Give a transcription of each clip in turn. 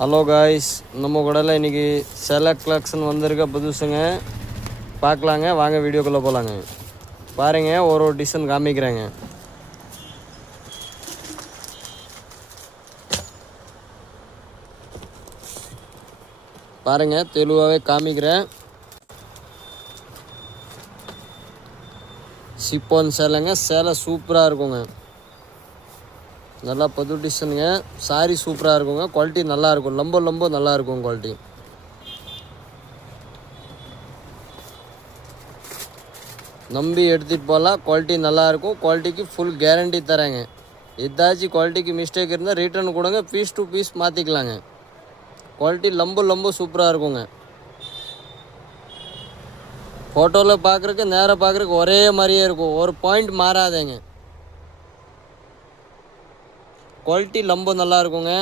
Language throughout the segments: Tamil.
ஹலோ காய்ஸ், நம்ம கடையில் இன்றைக்கி சேலை கலெக்ஷன் வந்திருக்க புதுசுங்க. பார்க்கலாங்க, வாங்க வீடியோக்குள்ளே போகலாங்க. பாருங்கள், ஒரு டிசைன் காமிக்கிறேங்க. பாருங்கள், தெளிவாகவே காமிக்கிறேன். சிப்போன் சேலைங்க. சேலை சூப்பராக இருக்குங்க. நல்லா புது டிசைனுங்க. சாரி சூப்பராக இருக்குங்க. குவாலிட்டி நல்லாயிருக்கும். ரொம்ப நல்லா இருக்கும் குவாலிட்டி. நம்பி எடுத்துகிட்டு போகலாம். குவாலிட்டி நல்லாயிருக்கும். குவாலிட்டிக்கு ஃபுல் கேரண்டி தரேங்க. ஏதாச்சும் குவாலிட்டிக்கு மிஸ்டேக் இருந்தால் ரிட்டர்ன் கொடுங்க. பீஸ் டு பீஸ் மாற்றிக்கலாங்க. குவாலிட்டி ரொம்ப சூப்பராக இருக்குங்க. ஃபோட்டோவில் பார்க்குறக்கு நேராக பார்க்குறக்கு ஒரே மாதிரியே இருக்கும். ஒரு பாயிண்ட் மாறாதேங்க. குவாலிட்டி ரொம்ப நல்லா இருக்குங்க.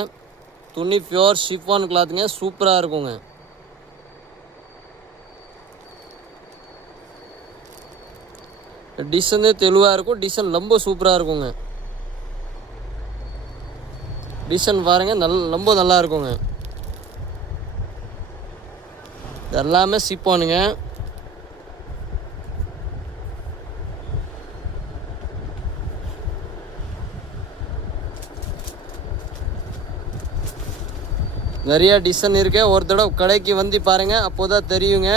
துணி பியோர் ஷிஃபான் கிளாத்துங்க. சூப்பராக இருக்குங்க. டிசைனே தெளிவாக இருக்கும். டிசைன் ரொம்ப சூப்பராக இருக்குங்க. டிசைன் பாருங்கள், ரொம்ப நல்லா இருக்குங்க. எல்லாமே சிப்பானுங்க. நிறைய டிசைன் இருக்கு. ஒரு தடவை கடைக்கு வந்து பாருங்க, அப்போதான் தெரியுங்க.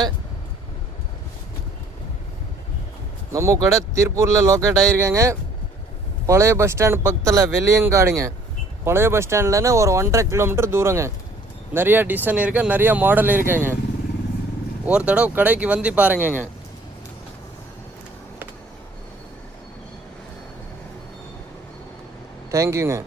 நம்ம கடை திருப்பூரில் லொக்கேட் ஆகிருக்காங்க. பழைய பஸ் ஸ்டாண்ட் பக்கத்தில் வெளியங்காடுங்க. பழைய பஸ் ஸ்டாண்ட்லன்னா ஒரு 1.5 கிலோமீட்டர் தூரங்க. நிறைய டிசைன் இருக்கு, நிறைய மாடல் இருக்குங்க. ஒரு தடவை கடைக்கு வந்து பாருங்கங்க. தேங்க்யூங்க.